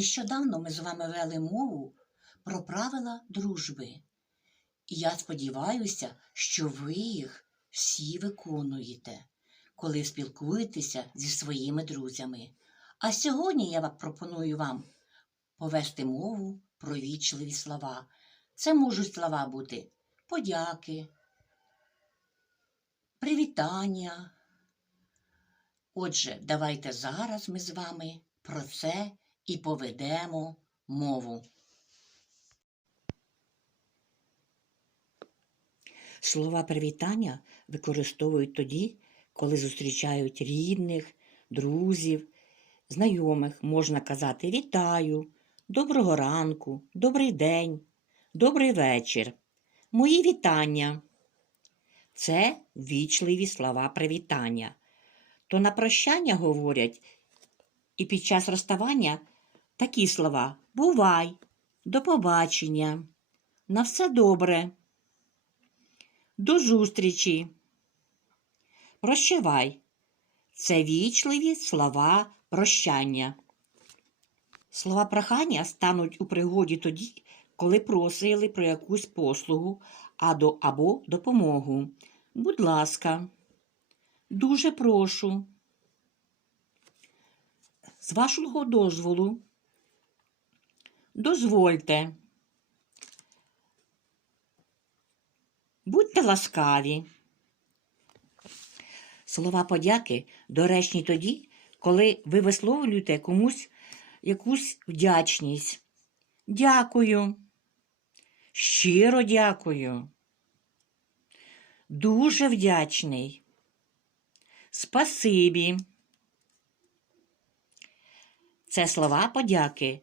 Нещодавно ми з вами вели мову про правила дружби. І я сподіваюся, що ви їх всі виконуєте, коли спілкуєтеся зі своїми друзями. А сьогодні я пропоную вам повести мову про вічливі слова. Це можуть слова бути подяки, привітання. Отже, давайте зараз ми з вами про це і поведемо мову. Слова привітання використовують тоді, коли зустрічають рідних, друзів, знайомих. Можна казати вітаю, доброго ранку, добрий день, добрий вечір. Мої вітання. Це вічливі слова привітання. То на прощання говорять і під час розставання такі слова бувай, до побачення, на все добре, до зустрічі. Прощавай. Це вічливі слова прощання. Слова прохання стануть у пригоді тоді, коли просили про якусь послугу або, допомогу. Будь ласка, дуже прошу. З вашого дозволу. Дозвольте. Будьте ласкаві. Слова подяки доречні тоді, коли ви висловлюєте комусь якусь вдячність. Дякую. Щиро дякую. Дуже вдячний. Спасибі. Це слова подяки.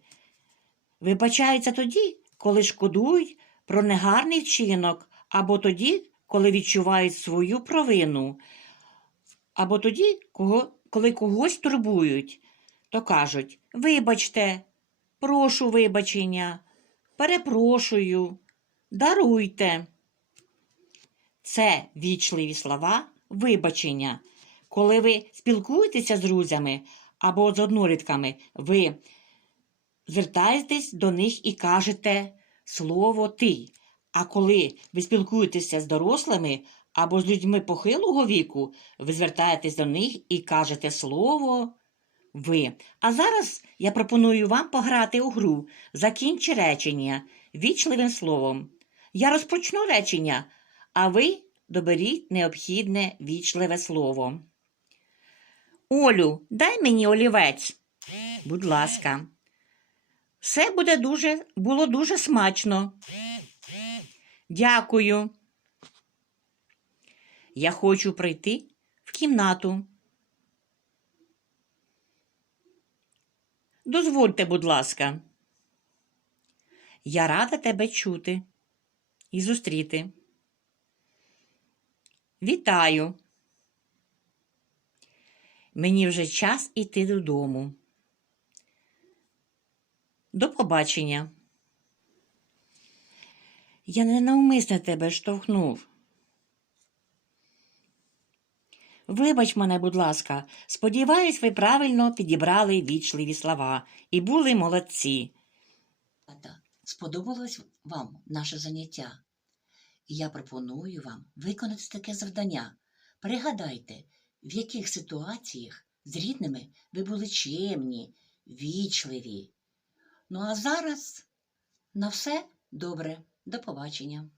Вибачаються тоді, коли шкодують про негарний вчинок, або тоді, коли відчувають свою провину, або тоді, коли когось турбують, то кажуть вибачте, прошу вибачення, перепрошую, даруйте. Це вічливі слова вибачення. Коли ви спілкуєтеся з друзями або з однорідками, ви звертаєтесь до них і кажете слово ти. А коли ви спілкуєтеся з дорослими або з людьми похилого віку, ви звертаєтесь до них і кажете слово ви. А зараз я пропоную вам пограти у гру Закінчи речення вічливим словом. Я розпочну речення, а ви доберіть необхідне вічливе слово. Олю, дай мені олівець. Будь ласка. Все буде дуже, було дуже смачно. Дякую. Я хочу прийти в кімнату. Дозвольте, будь ласка. Я рада тебе чути і зустріти. Вітаю. Мені вже час іти додому. До побачення. Я ненавмисно тебе штовхнув. Вибач мене, будь ласка, сподіваюсь, ви правильно підібрали вічливі слова і були молодці. Сподобалось вам наше заняття? І я пропоную вам виконати таке завдання. Пригадайте, в яких ситуаціях з рідними ви були чемні, вічливі. Ну а зараз на все добре. До побачення.